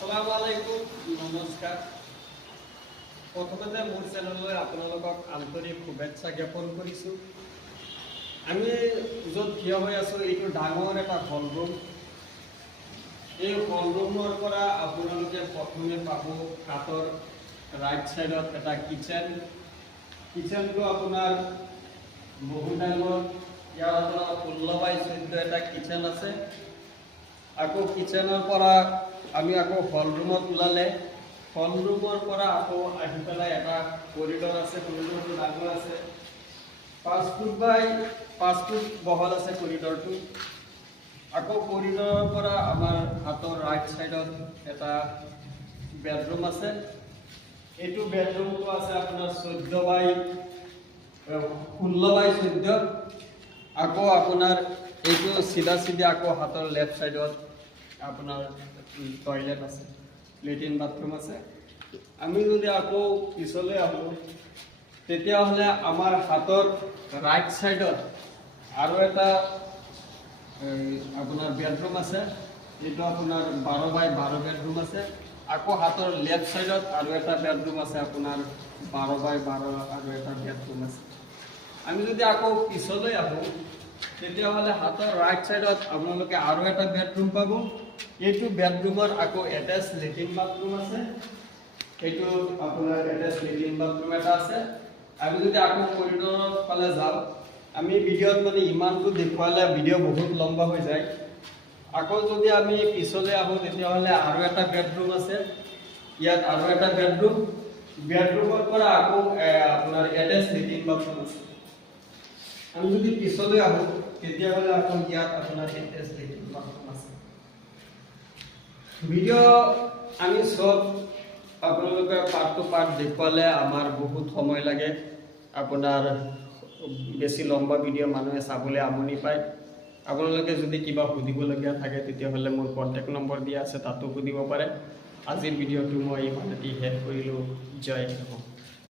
আসসালামু আলাইকুম নমস্কাৰ প্ৰথমতে মোৰ চেনেললৈ আপোনালোকক আন্তৰিক শুভেচ্ছা জ্ঞাপন কৰিছোঁ। আমি য'ত থিয় হৈ আছোঁ এইটো ডাঙৰ এটা হল ৰুম। এই হল ৰুমৰ পৰা আপোনালোকে প্ৰথমে পাব কাঠৰ ৰাইট সাইডত এটা কিচেনটো আপোনাৰ বহুত ডাঙৰ। ইয়াৰ আপোনাৰ 16x14 এটা কিচেন আছে। আকৌ কিচেনৰ পৰা আমি আকৌ হল ৰুমত ওলালে হল ৰুমৰ পৰা আকৌ আহি পেলাই এটা কৰিডৰ আছে। কৰিডৰটো ডাঙৰ আছে, 5 ফুট বাই 5 ফুট বহল আছে কৰিডৰটো। আকৌ কৰিডৰৰ পৰা আমাৰ হাতৰ ৰাইট সাইডত এটা বেডৰুম আছে। এইটো বেডৰুমটো আছে আপোনাৰ 16x14। আকৌ আপোনাৰ এইটো চিধা আকৌ হাতৰ লেফ্ট সাইডত আপোনাৰ টয়লেট আছে, লেট্ৰিন বাথৰুম আছে। আমি যদি আকৌ পিছলৈ আহোঁ তেতিয়াহ'লে আমাৰ হাতৰ ৰাইট সাইডত আৰু এটা আপোনাৰ বেডৰুম আছে। এইটো আপোনাৰ 12x12 বেডৰুম আছে। আকৌ হাতৰ লেফ্ট সাইডত আৰু এটা বেডৰুম আছে, আপোনাৰ 12x12 আৰু এটা বেডৰুম আছে। আমি যদি আকৌ পিছলৈ আহোঁ তেতিয়াহ'লে হাতৰ ৰাইট সাইডত আপোনালোকে আৰু এটা বেডৰুম পাব। এইটো বেডৰুমৰ আকৌ এটাচ লেট্ৰিন বাথৰুম আছে। এইটো আপোনাৰ এটাচ লেট্ৰিন বাথৰুম এটা আছে। আমি যদি আকৌ কৰিডৰৰ ফালে যাওঁ, আমি ভিডিঅ'ত মানে ইমানটো দেখুৱালে ভিডিঅ' বহুত লম্বা হৈ যায়। আকৌ যদি আমি পিছলৈ আহোঁ তেতিয়াহ'লে আৰু এটা বেডৰুম আছে। ইয়াত আৰু এটা বেডৰুমৰ পৰা আকৌ আপোনাৰ এটাচ লেট্ৰিন বাথৰুম আছে। আমি যদি পিছলৈ আহোঁ তেতিয়াহ'লে আকৌ ইয়াত আপোনাৰ এটাচ লেট্ৰিন বাথৰুম আছে। ভিডিঅ' আমি সব আপোনালোকে পাৰ্ট টু পাৰ্ট দেখুৱালে আমাৰ বহুত সময় লাগে। আপোনাৰ বেছি লম্বা ভিডিঅ' মানুহে চাবলৈ আমনি পায়। আপোনালোকে যদি কিবা সুধিবলগীয়া থাকে তেতিয়াহ'লে মোৰ কণ্টেক্ট নম্বৰ দিয়া আছে, তাতো সুধিব পাৰে। আজিৰ ভিডিঅ'টো মই ইমানতে শেষ কৰিলোঁ। জয় হিন্দ।